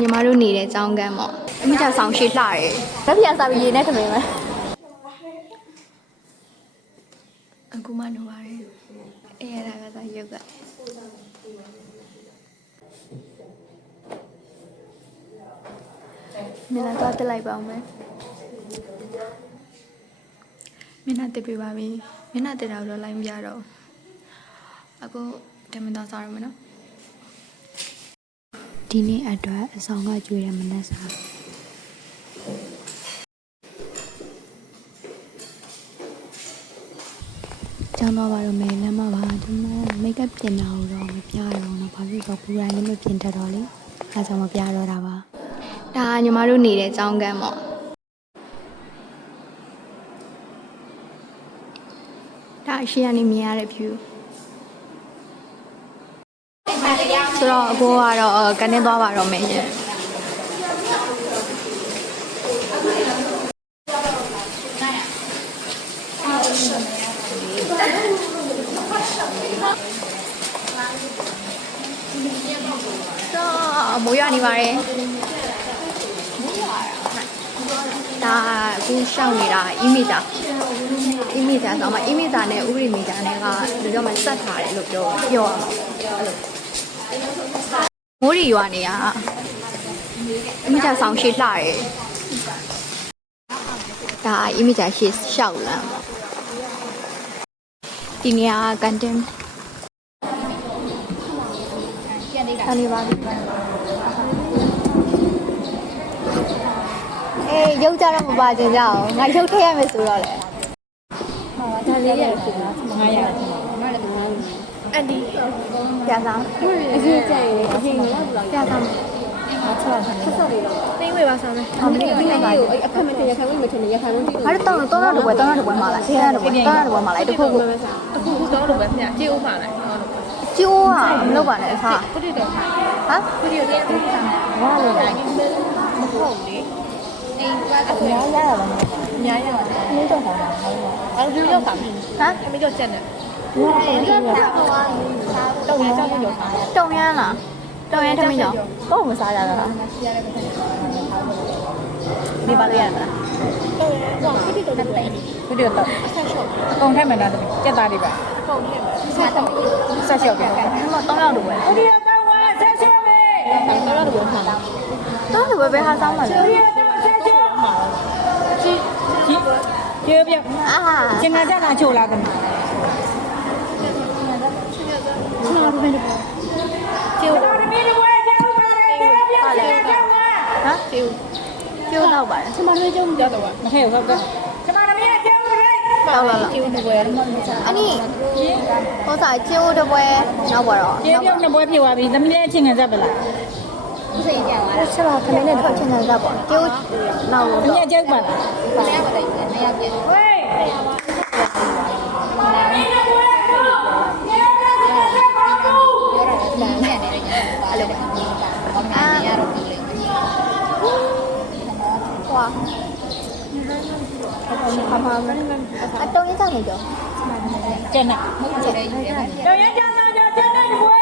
ညီမတို့နေတဲ့ចောင်းကန်းပေါ့အမိချဆောင်ရှိလှတယ်လက်ပြန်စားပြီးရေနဲ့ထမင်းပဲအခုမှလိုပါတယ်အေးရတာကသာရုပ်ကမျက်နှာသွားတက်လိုက်ပါဦးမယ်မျက်နှာတက်ပြပါပြီမျက်နှာတက်တာတော့လိုက်မပြတော့ဘူးအခုတမန်တော်စားရမယ်နော် ဒီနေ့အတွက်အဆောင်ကကျွေးတဲ့မနက်စာကျောင်းသွားပါတော့မယ်လမ်းမပါဒီမှာမိတ်ကပ်ပြင်တာတော့မပြတော့ဘူးနော်ဘာဖြစ်လို့ပူတိုင်းလည်းမပြင်တတ်တော့လေအဲဒါကြောင့်မပြတော့တာပါဒါညီမတို့နေတဲ့ចောင်းကန်းပေါ့ဒါအရှိကနေမြင်ရတဲ့ view ဆိုတော့အကိုကတော့အော်ကနေသွားပါတော့မယ်ရှင်တော့မိုးရွာနေပါတယ်ဒါအခုရှောက်နေတာအီမီတာအီမီတာဆိုမှအီမီတာနဲ့ဥရိမီတာနဲ့ကဒီတော့မှဆက်ထားတယ်လို့ပြောပြောရမှာအဲ့လို မိုးရီရွာနေရအီမီတာဆောင်ရှိလှတယ်ဒါအီမီတာရှိရှောက်လမ်းပေါ့ဒီနေရာကန်တင်ကနေပါပြီအေးရုပ်ကြတော့မပါကြကြအောင်ငါရုပ်ထည့်ရမယ်ဆိုတော့လေဒါလေးရတယ်ဖြစ်လား900ရတယ် အန်ဒီပြဆောင်အရင်ကြိုက်ရင်အရင်ကလည်းဘယ်လောက်ပြဆောင်ဆက်ဆက်ဆက်ဆက်လေးတော့သိဝေပါဆောင်မယ်အမလေးကလည်းအဲ့အခက်မတင်ရခိုင်ဝင်မထင်ရခိုင်ဝင်ကြည့်။အဲ့တော့တော့တော့တော့ဘယ်တော့တော့ဘယ်မှာလား။ဆင်းရတော့ဘယ်တော့တော့ဘယ်မှာလား။တခုခုတခုခုတော့လို့ပဲမြကြေးဦးပါလားဟောလို့ကျိုးอ่ะမလုပ်ပါနဲ့အစားခုတည်းတော့ဟာ။ဟမ်ခုတည်းတော့ပြန်ပြန်လာဘာလို့လဲမဟုတ်လေအိမ်ကတော့အများရရပါမလားအများရပါတယ်အင်းတော့ဟောတာဟုတ်ပါအော်ဒီလောက်ပါပြီဟမ်အမေတို့ချက်နေဘူးဘာလဲဒီက တော့ရကြောက်လို့စားရတုံရမ်းလားတုံရမ်းထမင်းကြောတော့မစားရတာလားဒီပါလေးရတာတော့ရတော့ခုတည်းတော့တက်တယ်ဗီဒီယိုတော့ဆက်ရှော့အကုန်ထိုက်မှန်တာတည်းကြက်သားလေးပါပုံထည့်ဆက်တော့ဆက်လျှောက်ပြန်။ဒီမှာ3ယောက်လိုပဲဗီဒီယိုတော့ဝါဆက်ရှောက်ပဲတော့တော့ဘယ်ထားလဲ။တော့လိုပဲပဲဟာဆောင်ပါလေဗီဒီယိုတော့ဆက်ရှောက်ကြည့်ကြည့်ကျေပြ။အာကျင်နာကြတာချိုလာကမှာနားဘယ် လိုကျိုးတော်မီးတွေဝဲကြောက်ပါတယ်ကျေပြကျင်နာကြောက်ပါဟမ်ကျိုးကျိုးတော့ပါတယ်ကျမတို့ကြောက်ကြတော့မထဲဟုတ်ကဲ့ကျမတို့မင်းကြောက်ပါလေ။တော့လာလာကြေးဦးဘယ်မှာမစား။အနိဟိုစားကျိုးတပွဲနောက်ပါတော့ကျေပြုတ်နှစ်ပွဲဖြစ်သွားပြီသမီးလည်းချင်းငံကြပါလားစိတ်ကြပါလားချက်ပါခလေးနဲ့တော့ချင်းချင်းစားပေါ့။ကျိုးနောက်သမီးတော့လည်းကြောက်ပါလားဘယ်ရပါတယ်နေရာပြန်ဝေး ဘာမှမအတုံးရကြနေကြောကျန်နာဟုတ်တယ်ရေးရတယ်တော်ရကြနာကြကျန်တဲ့ဘွေ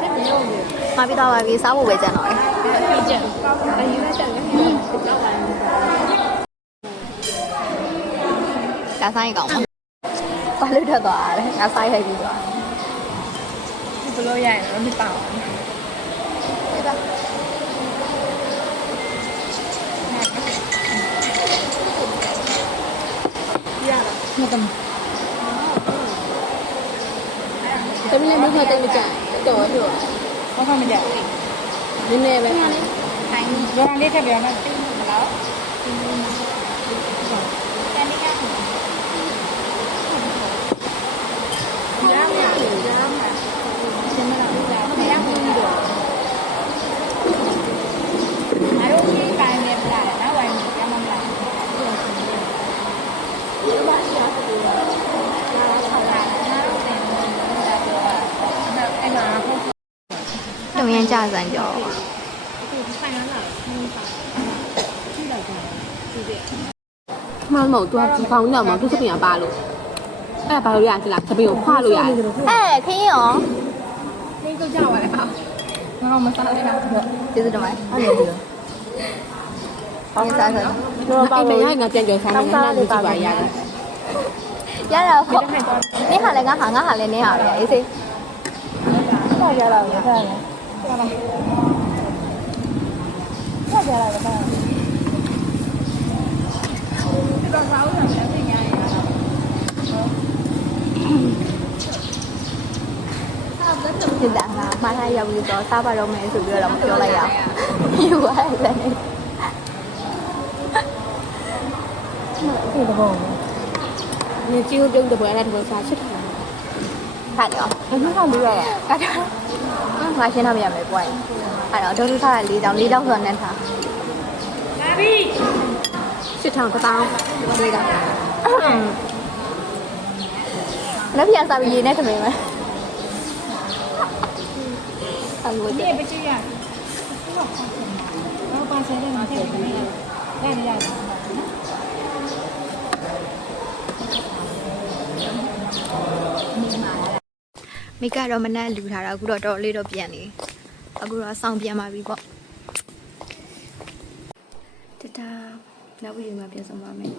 စစ်ပြောလို့။မပြီးတော့ပါပြီစားဖို့ပဲကြံတော့တယ်ပြကြအရင်ကတည်းကတော့ပါ။ဒါဆိုင်ကောင်ပါ။ဘာလို့ထွက်သွားတာလဲ။ငါဆိုင်ရိုက်ပြီးသွားဘလို့ရရင်တော့မပေါ့ မတမတမီးလည်းမဟုတ်တိတ်မကြတော်တော့ဘာမှမကြောက်နည်းနည်းပဲခိုင်း ရောလေးထက်ပြောင်းတော့ မလားတန်လေးကရမ်းရလို့ရမ်းမှာရှင်းမလားခရမ်းပြီးတော့အားလုံးကြီးပိုင်းနေပလားနော်ဝိုင်းရမ်းမလားဒီမှာရှိရဆိုတော့ငါဆောက်တာငါတို့တင်နေတာပြောတာအဲ့မှာဟုတ် ။ တုံရန်ကြစံကြောမှန်မဟုတ်သူကဒီဖောင်းကြောင်မှာသူစပင်ကပါလို့အဲ့ဒါဘာလို့ရကြလားစပင်ကိုခွာလို့ရတယ်။အဲခင်းရောနေကြကြပါလေဟာဟငါမစားရဘူးကျေးဇူးတင်ပါတယ်အဲ့လိုပြောဟောင်းစားစားတော့ပါလို့အိမ်မရငါပြန်ကြော်စားမယ်ငါလည်းကြည့်ပါရတယ်ရတာပေါ့နင်းဟာလည်းငါဟာငါဟာလည်းနင်းဟာပဲအေးစေးဆက်ရလာတ ယ်ဆက်ရဆက်ရလာတယ်ဆက်တော့စားဦးတယ်ပြင်ရရတာဒီတန်ကမှားထားရောက်ပြီးတော့စားပါတော့မယ်ဆိုပြီးတော့မပြောလိုက်ရဘူးယူရတယ်လည်းဒီတော့နေကြည့်ပြုံးတဲ့ဘွယ်အဲ့ဒါတဘောစားချစ်တယ်ခါတော့အမှန်ကန်ပြီးရတာခါတော့ ငါရှင်းထားပြရမယ်ပွိုင်းအဲ့တော့ဒေါက်တာထားတာ၄တောင်၄တောင်ဆိုတော့နန်းထားချစ်ထောင်တစ်တောင်း၄တောင်လက်ပြန်စားပြီးရေနဲ့ထမင်းမယ်အလိုဒီတဲ့ပချိရတော့ပါစတဲ့မှာထည့်နေတယ်ရရရ မိကတော့မနဲ့လူထားတာအခုတော့တော်တော်လေးတော့ပြန်နေအခုတော့စောင့်ပြန်ပါပြီပေါ့တတာနောက်ဗီဒီယိုမှာပြန်ဆောင်ပါမယ်